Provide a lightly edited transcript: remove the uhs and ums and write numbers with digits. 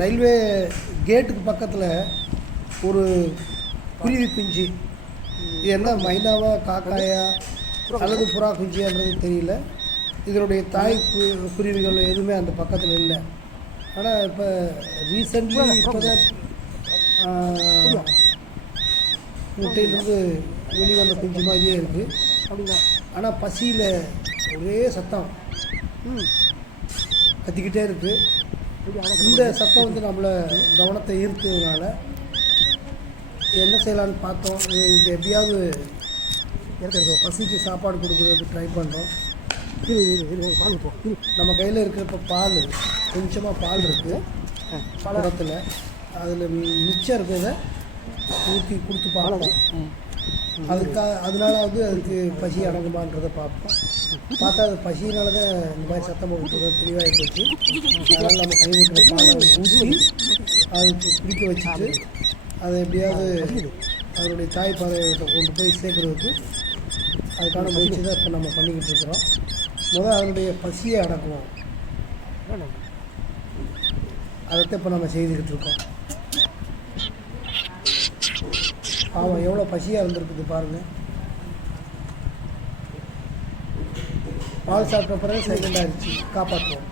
Railway கேட்டுக்கு பக்கத்தில் ஒரு குருவி குஞ்சு, இது என்ன மைனாவா காக்காயா அல்லது புறா குஞ்சியான்றது தெரியல. இதனுடைய தாய் குருவிகள் எதுவுமே அந்த பக்கத்தில் இல்லை. ஆனால் இப்போ ரீசெண்ட்லி இப்போ தான் முட்டையிலேருந்து வெளிவந்த குஞ்சு மாதிரியே இருக்குது. ஆனால் பசியில் ஒரே சத்தம் கத்திக்கிட்டே இருக்குது. இந்த சத்தம் வந்து நம்மளை கவனத்தை ஈர்த்ததுனால என்ன செய்யலான்னு பார்த்தோம். இதுக்கு எப்படியாவது பசிக்கு சாப்பாடு கொடுக்குறதுக்கு ட்ரை பண்ணுறோம். நம்ம கையில் இருக்கிறப்ப பால், கொஞ்சமாக பால் இருக்குது பழத்தில், அதில் மிச்சம் இருக்கிறத ஊற்றி கொடுத்து பார்ப்போம். அதனால வந்து அதுக்கு பசி அடங்குமான்றதை பார்ப்போம். பார்த்தா அது பசியினால தான் இந்த மாதிரி சத்தம் போடுறது தெளிவாகி போச்சு. அதனால் நம்ம கை வைக்கிற பாலை ஊற்றி அதுக்கு குடிக்க வச்சுட்டு அதை எப்படியாவது அதனுடைய தாய் பறவைகிட்ட கொண்டு போய் சேர்க்குறதுக்கு அதுக்கான முயற்சி தான் இப்போ நம்ம பண்ணிக்கிட்டு இருக்கிறோம். அதனுடைய பசியை அடக்குவோம். அதைத்தான் இப்போ நம்ம செய்துக்கிட்டு இருக்கோம். பாவம் எவ்வளோ பசியாக இருந்திருக்குது பாருங்கள். பால் சாப்பிட்ட பிறகு சைலண்ட் ஆகிடுச்சு. காப்பாற்றுவோம்.